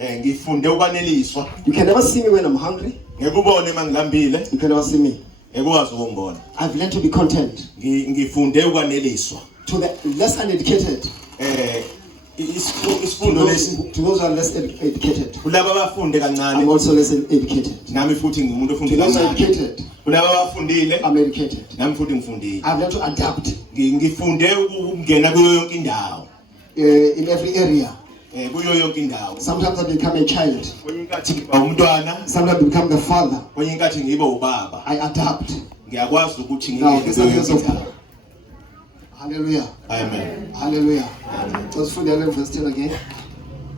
Ngifunde ukwaneliswa. You can never see me when I'm hungry. Ngekubone mangilambile. You can never see me. Ngekwazi ukungibona. I've learned to be content. Ngifunde ukwaneliswa. To the less uneducated. Isifundo lesi to those who are less educated. kulabo abafunde kancane. I'm also less educated. Nami futhi ngimuntu ofunde kancane. To those who are kancane. educated. Kulabo abafundile. I'm educated. Nami futhi ngifundile. I've learned to adapt. Ngifunde ukungena kuyo yonke indawo. In every area. Kuyo yonke indawo. Sometimes I become a child. Kwenye inkathi ngiba umntwana. Sometimes I become the father. Kwenye inkathi ngiba ubaba. I adapt. Ngiyakwazi ukuthi Now, ngingene kuyo yonke indawo. Hallelujah. Amen. Hallelujah. Let's find the verse 10 again.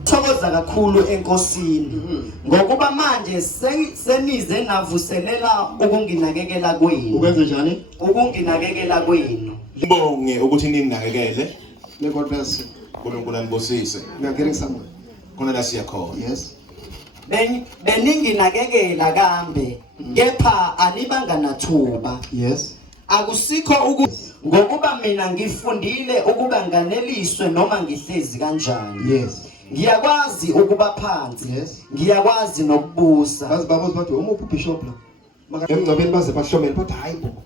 Thokoza kakhulu enkosini ngokuba manje senize navuselela ukunginakekela kwenu. Ukwenza njani? Ukunginakekela kwenu. Ngibonge ukuthi ninginakekele. May God bless you. uNkulunkulu anibusise. We are getting somewhere. Khona la siyakhona. Yes. Beninginakekela kambe kepha anibanga nathuba. Yes. Akusikho ngokuba mina ngifundile ukuba nganeliswe noma ngihlezi kanjani. Yes. Ngiyakwazi ukuba phansi. Yes. Ngiyakwazi nokubusa. Bazi babo bathi umuphi bishop la. Maka emngcwabeni baze bahlomele bathi hayi bo.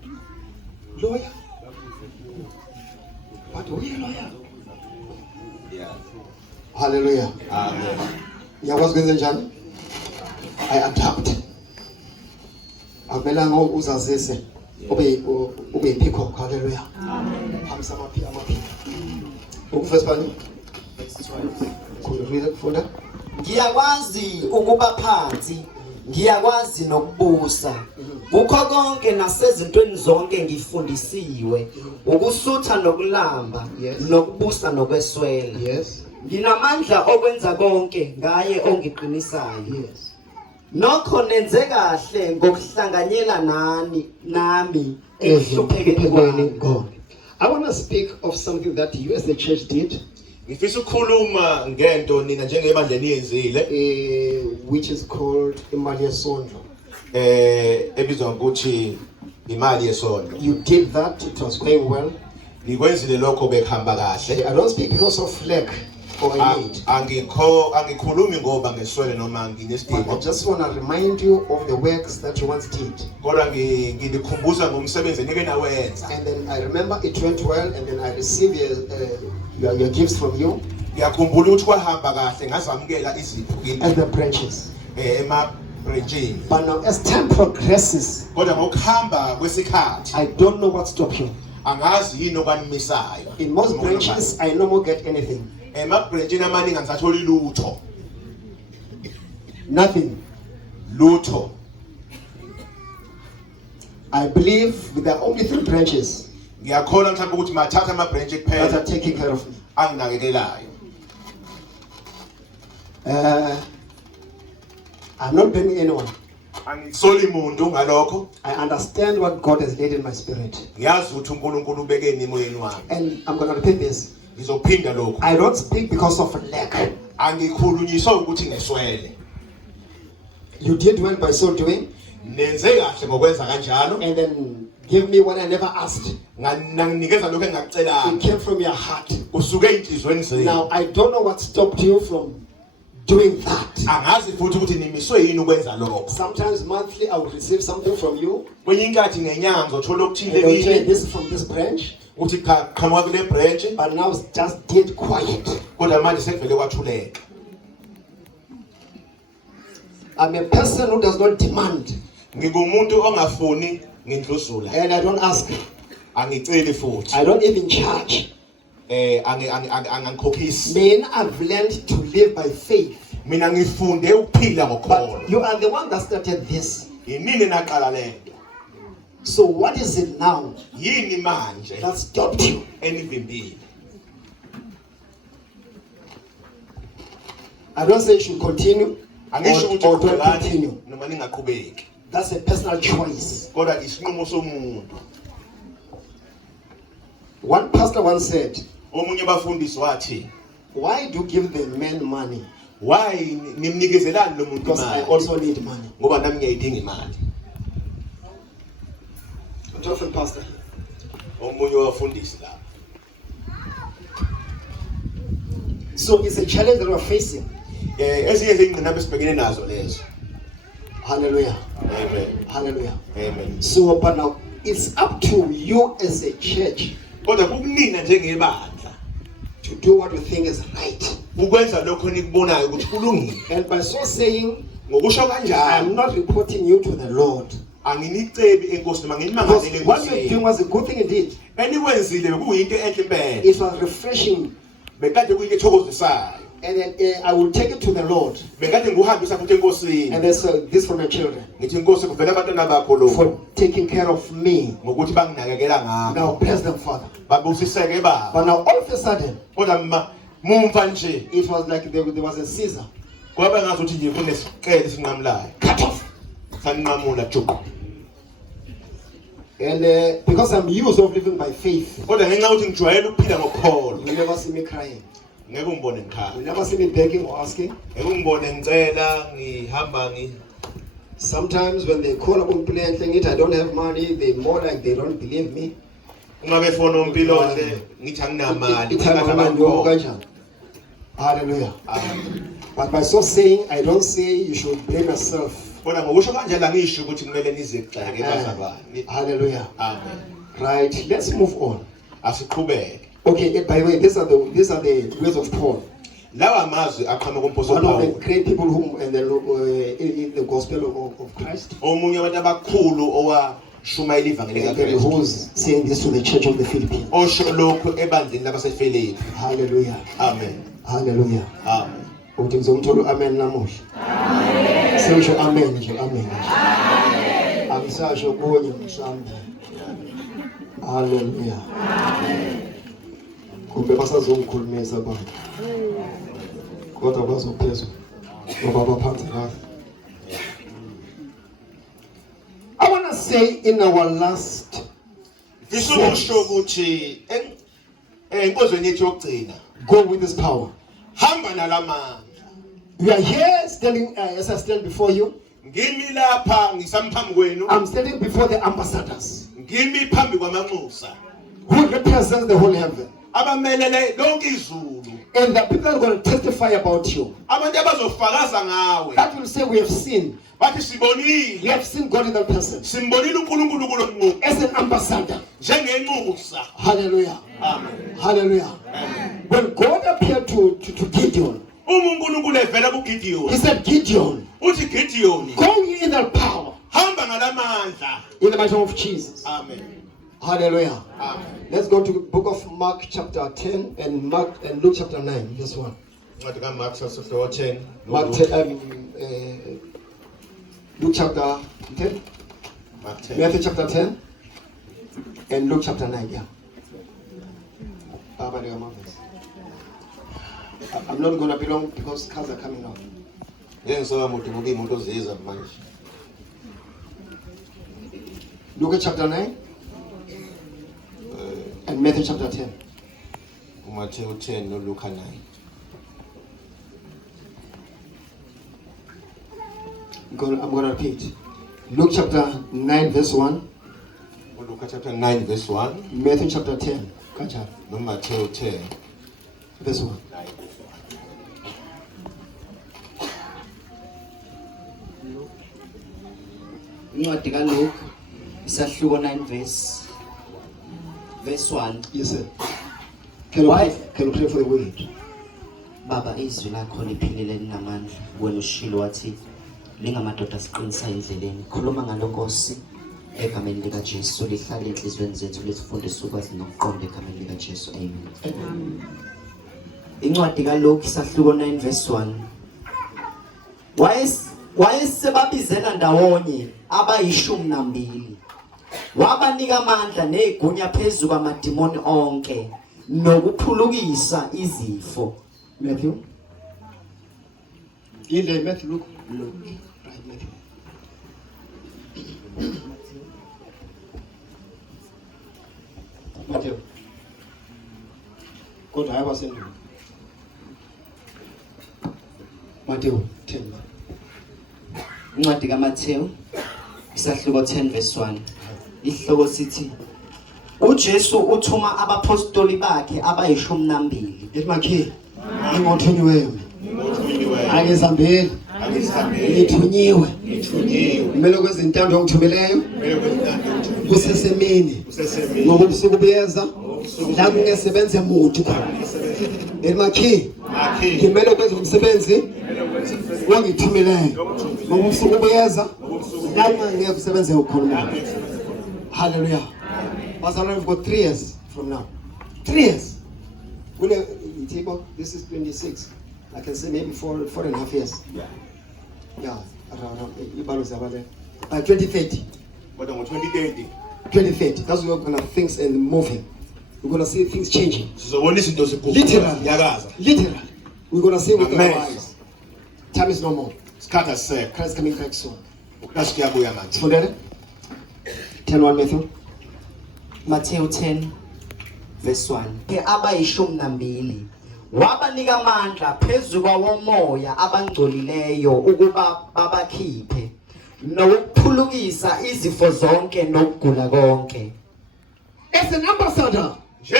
Lawyer. Bathi uye lawyer. Yeah. Hallelujah. Amen. Ngiyakwazi kwenza njani? I adapt. Amelanga uzazise. Ube peacock. Hallelujah. Amen. Hamsa amapi. Ukufesa bani? Funda. Ngiyakwazi ukuba phansi, ngiyakwazi nokubusa. Kukho konke nasezintweni zonke ngifundisiwe, ukusutha nokulamba, nokubusa nokweswela. Yes. Nginamandla okwenza konke ngaye ongiqinisayo. Yes. Nokho nenze kahle ngokuhlanganyela nami ehluphekeni kwami. I want to speak of something that you as the church did. Ngifisa ukukhuluma ngento nina njengebandla niyenzile Which is called imali yesondlo. Ebizwa ukuthi imali yesondlo. You did that, it was going well. Nikwenzile lokho bekhamba kahle. I don't speak because of lack or a need. Angikhulumi ngoba ngeswele noma But I nginesidingo. just want to remind you of the works that you once did. Kodwa ngilikhumbuza ngomsebenzi enike nawenza. And then I remember it went well, and then I received your gifts from you Ngiyakhumbula ukuthi kwahamba kahle ngazamukela izipho kini and the branches. branchini. But now as time progresses, Kodwa ngokuhamba kwesikhathi I don't know what stopped you. angazi yini okwanimisayo. In most branches, I no more get anything. Branchini amaningi angisatholi lutho. Nothing. Lutho. I believe there are only 3 branches Ngiyakholwa mhlawumbe ukuthi mathatha branch that kuphela are taking care of me. anginakekelayo. I'm not blaming anyone. Angisoli muntu ngalokho. I understand what God has laid in my spirit. Ngiyazi ukuthi uNkulunkulu ubekeni emoyeni wami. And I'm going to repeat this. Ngizophinda lokho. I don't speak because of lack. Angikhulunyiswa ukuthi ngeswele. You did well by so doing. Nenze kahle ngokwenza kanjalo. And then give me what I never asked. Nginikeza lokho engakucelanga. It came from your heart. Kusuke enhlizweni zenu. Now, I don't know what stopped you from doing that. Angazi futhi ukuthi nimiswe yini ukwenza lokho. Sometimes monthly I will receive something from you. Kwenye inkathi ngenyanga ngizothola okuthile And okay, kini. this is from this branch. Uthi qhamuka kule branch. But now it's just dead quiet. Kodwa manje sekuvele kwathuleka. I'm a person who does not demand. Ngikumuntu ongafuni ngendluzula. And I don't ask. Angiceli futhi. I don't even charge. Angangikhokhisi. Men have learned to live by faith. Mina ngifunde ukuphila ngokholwa. But you are the one that started this. Yini naqala lento. So what is it now Yini manje that stopped you? enivimbile. I don't say you should continue Angisho or ukuthi don't qhubekani continue. noma ningaqhubeki. That's a personal choice. Kodwa isinqumo somuntu. One pastor once said, Omunye bafundisi wathi, why do you give the men money? why nimnikezelani lo muntu Because I imali? also need money. Ngoba nami ngiyayidinga imali. A different pastor. Omunye wabafundisi la. So it's a challenge that we're facing. ezinye zingqinamba esibhekene nazo lezo. Hallelujah. Amen. Hallelujah. Amen. So, but now it's up to you as a church Kodwa kukunina njengebandla to do what you think is right. ukwenza lokho nikubonayo ukuthi kulungile. And by so saying, Ngokusho I kanjalo am not reporting you to the Lord. anginicebi enkosi noma Because nginimangalele what you're doing enkosini. was a good thing indeed. Enikwenzile bekuyinto enhle impela. It was refreshing. Bekade kuyinto ethokozisayo. And then I will take it to the Lord. Bekade nguhambisa futhi enkosini. And there's this for my children. Ngithi inkosi kuvela abantwana bakho lo For taking care of me. ngokuthi banginakekela ngakho. Now bless them, Father. Babusiseke baba. But now all of a sudden, Kodwa mumva nje it was like there was a scissor. kwaba ngazuthi nje kunesikele sinqamulayo. Cut off. Sanqamula juku. And because I'm used of living by faith, Kodwa ngenxa ukuthi ngijwayele ukuphila ngokukholwa. you never see me crying. Ngeke ungibone ngikhala. You never see me begging or asking. Ngeke ungibone ngicela ngihamba ngi Sometimes when they call up on play and think I don't have money, they more like they don't believe me. uma befona umpilo nje ngithi anginamali. It's kanjani. Hallelujah. Amen. But by so saying, I don't say you should blame yourself. Kodwa ngokusho kanjalo angisho ukuthi kumele nize kuxake bazabani. Hallelujah. Amen. Right. Let's move on. Asiqhubeke. Okay. By the way, these are the words of Paul. Lawa amazwi aqhamuka kuMpostoli One of the Paul. great people whom in the gospel of Christ. Omunye wabantu abakhulu owashumayela ivangeli And kaKristu. who's saying this to the church of the Philippines. Osho lokho ebandleni labaseFilipi. Hallelujah. Amen. Hallelujah. Amen. Uthi ngizomthola amen namuhla. Amen. Sisho amen nje amen. Amen. Angisasho kunye mhlambe. Hallelujah. Amen. Kumbe basazongikhulumisa abantu. Kodwa bazophezulu. Ngoba baphansi kahle. I want to say in our last Ngisho ukuthi enkozweni yethu yokugcina go with this power. hamba nalamandla. We are here standing as I stand before you. Ngimi lapha ngisamphambi kwenu. I'm standing before the ambassadors Ngimi phambi kwamanxusa who represent the whole heaven. abamelele lonke izulu. And the people are going to testify about you. Abantu abazofakaza ngawe. That will say we have seen. Bathi We sibonile. have seen God in that person. Simbonile uNkulunkulu kulo muntu As an ambassador. njengenxusa. Hallelujah. Amen. Hallelujah. When God appeared to Gideon, Uma uNkulunkulu evela kuGideon. he said, Gideon, Uthi Gideon, go in that power hamba ngalamandla. in the mighty name of Jesus. Amen. Hallelujah. Amen. Let's go to the book of Mark chapter 10 and Luke chapter 9. This one. Incwadi kaMark chapter 10. Mark 10, Luke chapter 10. Mark 10. Matthew chapter 10 and Luke chapter 9. Yeah. I'm not going to be long because cars are coming out. Ngeke ngisoka muntu ngoba imoto ziza manje. Luke chapter 9 and Matthew chapter 10. uMathewu 10 noLuka 9. I'm going to repeat. Luke chapter 9 verse 1. uLuka chapter 9 verse 1 Matthew chapter 10. Kanjani? noMathewu 10 Verse 1. Incwadi kaLuke isahluko 9 verse 1. Yes, sir. Can you, Why? can you pray for the word? Baba izwi lakho liphilile linamandla. Wena ushilo wathi lingamadoda siqinisa endleleni. Khuluma ngalo Nkosi egameni lika Jesu lihlale enhlizweni zethu lesifundisa ukwazi nokuqonda egameni lika Jesu. Amen. Incwadi kaLuke isahluko 9 verse 1. Wayesebabizela ndawonye abayishumi nambili. Wabanika amandla negunya phezulu kwamadimoni onke nokuphulukisa izifo. Matthew. In the Matthew, Luke. Right, Matthew. Matthew. Go to Bible send you. Matthew 10. Incwadi kaMathewu isahluko 10 verse 1. Ihloko sithi uJesu uthuma abapostoli bakhe abayishumi nambili. Let my key. I'm continuing. Angisambeli. Ngithunyiwe. Kumele kwenze intando ongithumeleyo. Kusesemini. Ngoba ubusuku buyeza. La kungesebenze muntu. Emakhi. Kumele kwenze umsebenzi wangithumeleyo. Ngoba ubusuku buyeza. La ngeke kusebenze ukhona. Hallelujah. Pastor, we've got 3 years from now. 3 years. This is 26. I can say maybe 4.5 years. Yeah. By 2030. But on 2030. 2030. That's when we're gonna things and moving. We're gonna see things changing. Literally. We're gonna see with our eyes. Time is no more. Christ is coming back soon. 10:1 Matthew. Matthew 10 verse 1. Abayishumi nambili wabanika amandla phezu kwawomoya abangcolileyo ukuba babakhiphe nokuphulukisa izifo zonke nokugula konke. As an ambassador, you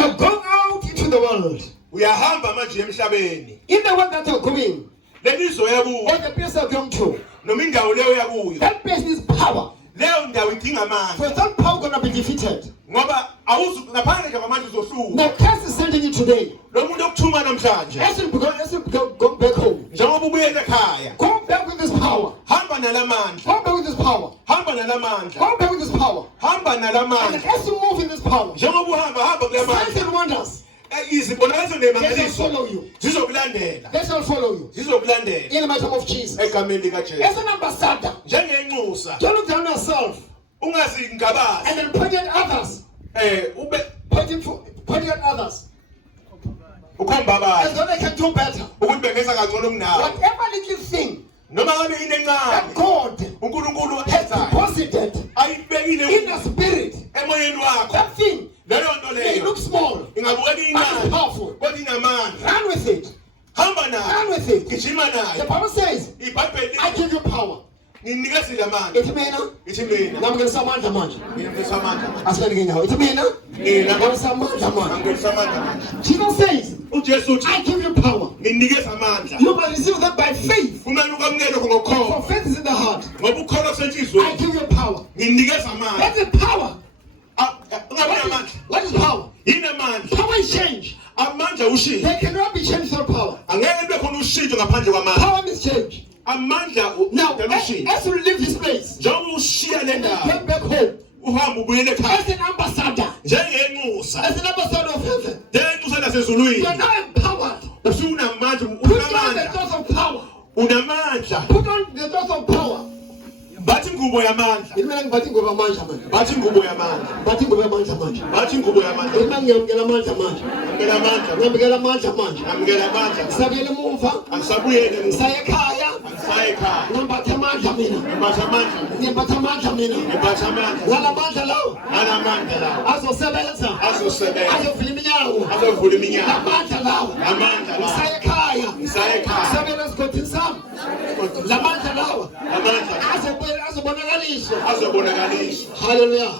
are going out into the world. Uyahamba manje emhlabeni. In the world that you're going, Lelizwe yakuyo. or the place you're going to, Noma indawo leyo yakuyo. that place needs power. Leyo ndawo idinga amandla. For that power gonna be defeated. Ngoba awuzu ngaphandle kwamandla uzohluka. Now Christ is sending you today. Lo muntu okuthuma namhlanje. As you go back home, Njengoba ubuyele ekhaya. go back with this power. Hamba nalamandla. Go back with this power. Hamba nalamandla. Go back with this power. Hamba And nalamandla. as you move in this power, Njengoba uhamba hamba signs kulamandla. and wonders, Izibonakaliso they shall nemangaliso follow you. zizokulandela. They shall follow you. Zizokulandela. In the mighty name of Jesus. Egameni likaJesu. As an ambassador, Njengenxusa. don't look down on yourself Ungazingabazi. and then point at others. Ube Pointing at others. ukhomba As abantu though they can do better. ukuthi bengenza kangcono kunawe. Whatever little thing Noma ngabe into that encane God uNkulunkulu has akhethayo deposited ayibekile in the spirit, emoyeni wakho. that thing Leyo nto may leyo look small, ingabukeka but it's incane powerful. kodwa inamandla. Run with it. Hamba Run nayo. with it. Gijima The nayo. Bible says, iBhayibheli I give you power. nginikezile amandla. It's me now. Ithi mina Now I'm going to amandla manje. ngingenisa amandla. I said again now. It's me now. Mina I'm going to amandla manje. ngingenisa amandla. Jesus says, uJesu uthi I give you power. nginikeza amandla. You must receive that by faith. Kumele ukwamukele lokho For ngokukholwa. faith is in the heart. Ngoba ukukholwa I kusenhlizweni. give you power. Nginikeza amandla. That's the power. Ungabi namandla. What is power? Yini amandla? Power is change. Amandla ushintsho. They cannot be changed without power. Angeke kube khona ushintsho ngaphandle kwamandla. Power means change. Amandla Now, udala ushintsho. as you leave this place, Njengoba ushiya le and ndawo, come back home, uhamba ubuyele ekhaya. as an ambassador, Njengenxusa. as an ambassador of heaven, Njengenxusa you are lasezulwini. now empowered. Usunamandla, Put on the unamandla. doors of power. Unamandla. Put on the doors of power. Bathi ingubo yamandla. Imina ngibathi ngoba manje manje. Bathi ingubo yamandla. Bathi ngoba manje manje. Bathi ingubo yamandla. Imina ngiyamkela manje manje. Amukela amandla. Ngiyamkela manje manje. Amukela amandla. Sabuyele emuva. Angisabuyele. Ngisaye ekhaya. Angisaye ekhaya. Ngimbatha amandla mina. Ngimbatha amandla. Ngimbatha amandla mina. Ngimbatha amandla. Ngalamandla lawo Anamandla lawo. azosebenza. Azosebenza. Azovula iminyango. Azovula iminyango. Lamandla lawo. Amandla lawo. Ngisaye ekhaya. Ngisaye ekhaya. Sabuyele esigodini sami. Lamandla lawa. Amandla Azobonakaliswa. azobonakaliswa. Hallelujah.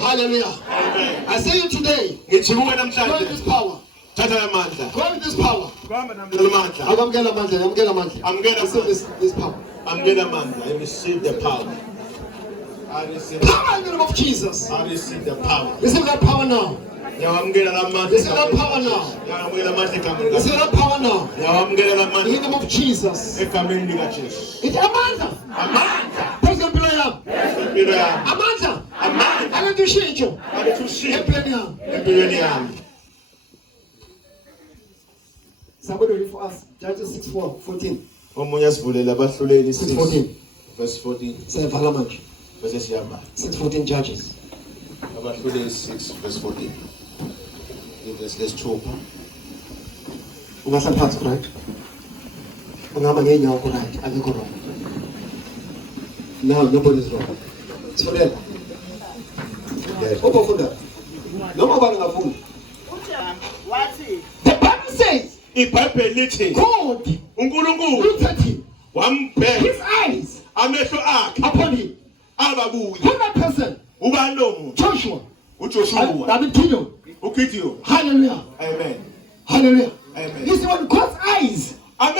Hallelujah. Amen. I say you today, Ngithi kuwe go with namhlanje this power. thatha amandla. Go with this power. Amandla. Akamkela amandla, amkela amandla. Amkela Receive this power. Amukela amandla. I receive the power. I receive Power in the name of Jesus. I receive the power. Receive that power now. Yawamukela lamandla. Receive that power now. Yawamukela amandla egameni Receive likaJesu. that power now. Yawamukela In lamandla the name of Jesus. egameni likaJesu. It's amandla. Amandla. Praise God, Lord. Impilo yami. Amandla. Amandla. Alenza ushintsho Aletha ushintsho empilweni yami. empilweni yami. Somebody read for us. Judges 6:14. Omunye asivulela abahluleli 6:14. verse 14 Siyavala manje. bese siyabala. 6:14 Judges. Abahluleli 6 verse 14. Let's talk. Ungahlala phansi, right? Ungahamba ngeenyawo, right? Akekho wrong. No, nobody's wrong. Sifundela. Yes. Ubofunda. Noma ubani ngafunda. Wathi The Bible says, iBhayibheli lithi God uNkulunkulu looked at him, wambheka his eyes amehlo akhe upon him. ababuya. Who that person? Ubani lo muntu? Joshua. uJoshua, David uGideon. Hallelujah. Amen. Hallelujah. Amen. You see, when God's eyes Amehlo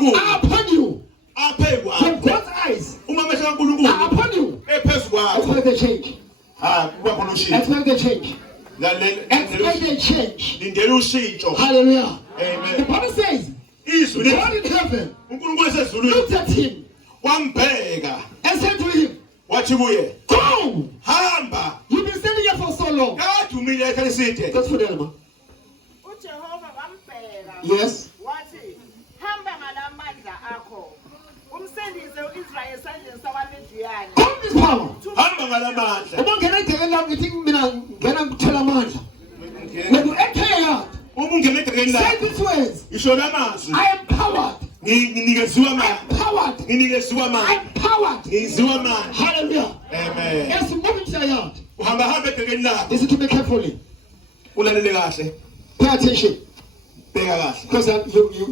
kaNkulunkulu upon you. aphe From kwakho God's eyes uma amehlo are kaNkulunkulu upon you. ephezu kwakho Expect the change. kuba khona ushintsho Expect the change. Lalela- Expect the change. lindela ushintsho Hallelujah. The amen Bible says, izwi God in heaven uNkulunkulu esezulwini looked at him wambheka and said to him, wathi kuye go! hamba You've been standing here for so long. kade umile ekhaya eside That's for the animal. uJehova wambheka Yes. wathi hamba ngalamandla akho umsindise uIsrayeli esandleni sakwaMidiyani Go in this power. hamba ngalamandla Uma ungena egcekeni lami ngithi mina ngena ngithola amandla. When you enter your yard, uma ungena egcekeni say lakho these words. isho lamazwi I am powered. nginikeziwa amandla Powered. nginikeziwa amandla I'm powered. ngiziwa amandla Hallelujah. amen As you move into your yard, uhamba egcekeni lakho listen to me carefully. ulalele kahle Pay attention. bheka kahle Because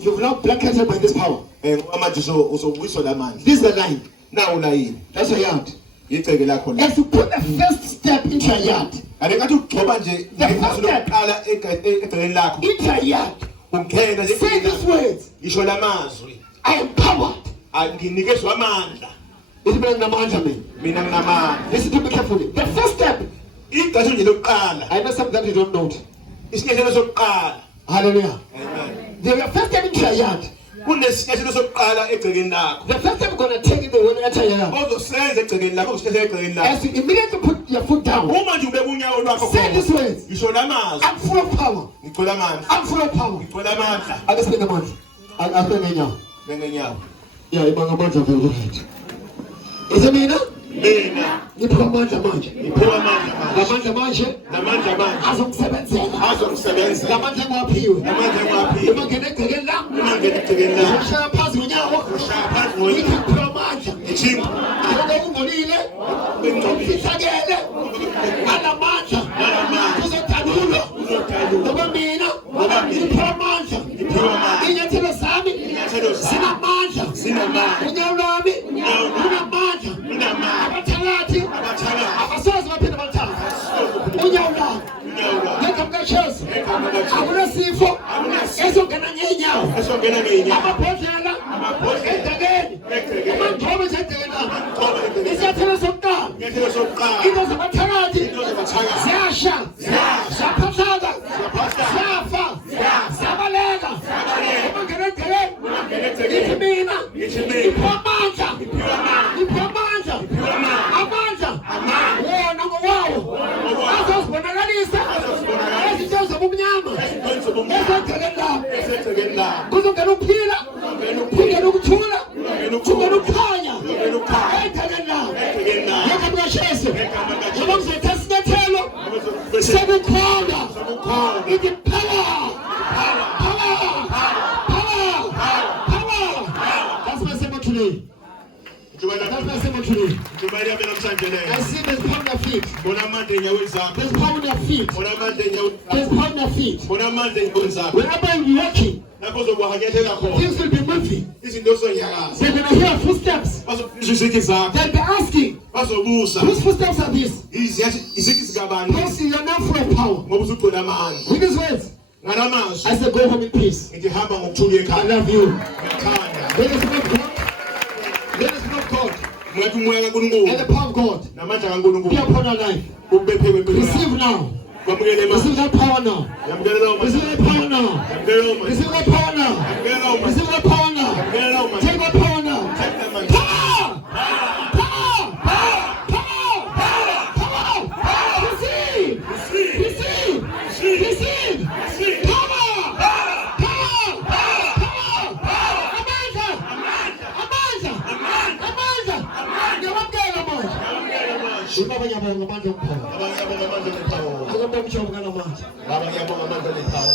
you've now blanketed by this power. ngoba manje uzobuyiswa lamandla This is the line. nawu layini That's your yard. igceke lakho la As you put the first step into your yard, ake ngathi ugcoba nje The first step. lokuqala egcekeni lakho into your yard, ungena nje say these words. ngisho lamazwi I am powered. nginikezwa amandla Listen to me. mina nginamandla Listen to me carefully. The first step, igcazo nje lokuqala I know something that you don't know. isinyathelo sokuqala Hallelujah. amen The first step into your yard. kunesinyathelo sokuqala egcekeni lakho The first step you're going to take it when you enter your yard. ozosenza egcekeni lakho ozosenza egcekeni lakho As you immediately put your foot down, uma nje ubeka unyawo lwakho say these words. ngisho lamazwi I'm full of power. ngicela amandla I'm full of power. ngicela amandla I just spend the money. I spend the now. bengenyawo Yeah, ibanga amandla vele right. Is it mina? mina Ngiphiwa amandla manje. ngiphiwa amandla manje Lamandla manje namandla manje azongisebenzela. azomsebenza Lamandla engiwaphiwe. namandla engiwaphiwe Uma ngena egcekeni lami, uma ngena egcekeni lakho ngishaya phansi ngonyawo. ushaya phansi Ngithi ngoyini ngiphiwa amandla. ngithimba Lokho okungcolile, okufihlakele, alamandla, kuzodanulwa. Ngoba mina ngiphiwa amandla. ngiphiwa amandla Iy'nyathelo zami inyathelo zakho zinamandla. zinamandla Unyawo lwami lunamandla. unamandla Abathakathi abathakathi abasoze baphinde balithathe. Unyawo lwami unyawo lwakho ngegama kaJesu egama kaJesu akunasifo ezongena ngeenyawo. esongena ngeenyawo Amabhodlela edekeni, amangxobe esedekeni lami. ngoba egcekeni Isinyathelo sokuqala, inyathelo sokuqala into zabathakathi zabathakathi ziyasha, ziyaphahlaka, ziyafa, ziyabaleka. Uma ngena egcekeni, ngithi mina ngiphiwa amandla, ngiphiwa amandla, amandla wona ngowawo azozibonakalisa ezinto zobumnyama ezegcekeni lami. esegcekeni lakho Kuzongena ukuphila, kungena ukuthula, kungena ukukhanya elukhaya egcekeni lami. egcekeni lakho Ngegama kaJesu, ngoba ngizothatha isinyathelo sokukhonza. Ngithi power, power, power, power. That's my symbol today. That's my symbol today. njubayeli yami namhlanje I leyo see there's power in your feet. bona amandla ey'nyaweni zakho There's power in your feet. bona amandla ey'nyaweni There's zakho power in your feet. bona amandla ey'nkoni zakho Whenever you're walking, lapho uzokuhanyethela khona things will be moving. izinto zizonyakaza They're going to hear footsteps. bazofisa izithi zakho They'll be asking, bazobusa whose footsteps are these? izithi zikabani Because you're now full of power. ngoba usugcwele amandla With these words, ngalamazwi I say go home in peace. ngithi hamba ngokuthula I ekhaya love you. ngiyakhanda Let us love God. Let us love God. ngathi umoya And kaNkulunkulu the power of God namandla be kaNkulunkulu upon our life. kube phezu kwempilo Receive yakho now. kwamukele Receive manje that power now. yamukele lawo Receive manje that power now. yamukele lawo manje Receive that power now. yamukele lawo manje Receive that power now. yamukele lawo manje Take that power now. Take that manje Power! Power! Power! Power! Power! Receive! Receive! Receive! Power! Power! Power! Amandla! Amandla! Amandla! Ngiyamukela manje. Ubaba ngiyabonga amandla okuphila. abanye abonga amandla nepower Akubona ukuthi ubukana manje. abanye abonga amandla nepower